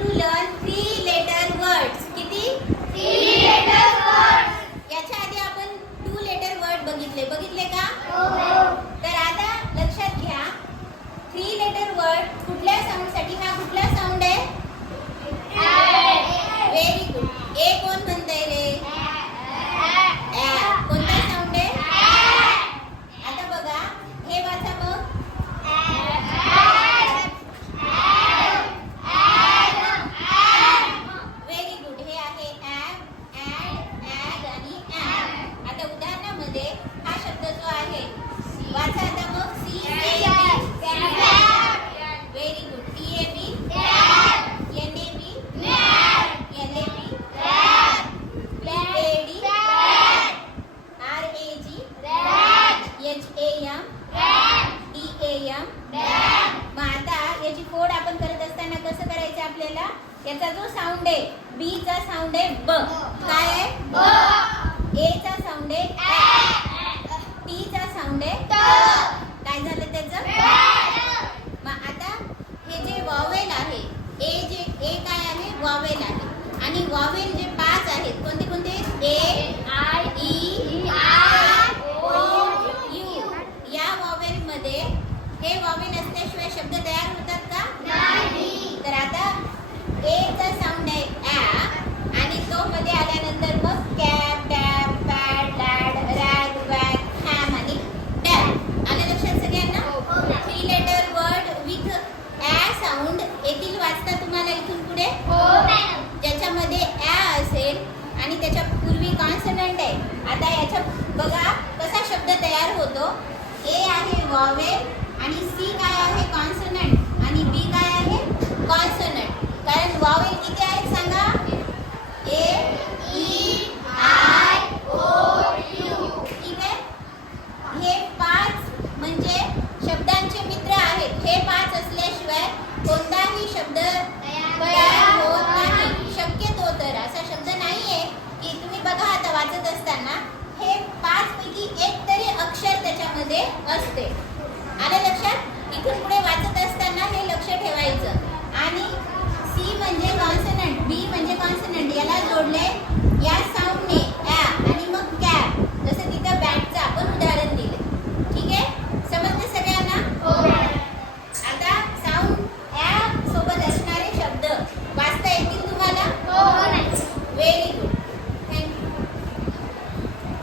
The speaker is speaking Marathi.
to learn 3-letter words. किती? 3-letter words. याच्या आधी आपण 2-letter word बघितले का? हो. तर आता लक्षात घ्या 3-letter word कुठल्या साऊंड साठी हा कुठला साऊंड आहे? Very good. ए कोण म्हणतंय रे? कोणता साऊंड आहे? आता बघा हे वाचा मग. Very good. हे आहे ॲड, ॲड आणि ॲड. आता उदाहरणामध्ये हा शब्द जो आहे वाचा आता मग. C A B. Very good. T A B. N A B. L A B. P A D. R A G. H A M. D A M. मग आता याची फोड आपण करत असताना कसं करायचं आपल्याला? याचा जो साऊंड आहे बी चा साऊंड आहे ब. काय आहे? ब. ए चा साऊंड आहे ॲ. टी चा साऊंड आहे ट. काय झालं त्याचं? मग आता हे जे वॉवेल आहे ए काय आहे? वॉवेल आहे. आणि वॉवेल जे 5 आहेत कोणते कोणते? A I E I O U. या वॉवेल मध्ये हे वॉवेल असल्याशिवाय शब्द तयार होतात का? नाही. तर आता ए चा साऊंड आहे ॲ आणि तो मध्ये आल्यानंतर मग cap, tap, pad, lad, rag, wag, ham आणि डॅड. आलं लक्षात सगळ्यांना? 3-letter word with uh sound येथील वाचता तुम्हाला इथून पुढे? ज्याच्यामध्ये ॲ असेल आणि त्याच्या पूर्वी कॉन्सनंट आहे. आता याच्या बघा कसा शब्द तयार होतो. ए आहे वॉवेल आणि सी काय आहे? कॉन्सनंट आणि बी काय आहे? कॉन्सनंट. कारण वॉवेल किती आहेत सांगा? ए ई आय ओ यू. ठीक आहे. हे 5 म्हणजे शब्दांचे मित्र आहेत. हे 5 असल्याशिवाय कोणताही शब्द तयार होत नाही. शक्यतो तर असा शब्द नाहीये की तुम्ही बघा आता वाचत असताना हे 5 पैकी एक तरी अक्षर त्याच्यामध्ये असते. आलं लक्षात? इथून पुढे वाचत असताना हे लक्ष ठेवायचं. आणि सी म्हणजे कॉन्सनंट, बी म्हणजे कॉन्सनंट, याला जोडले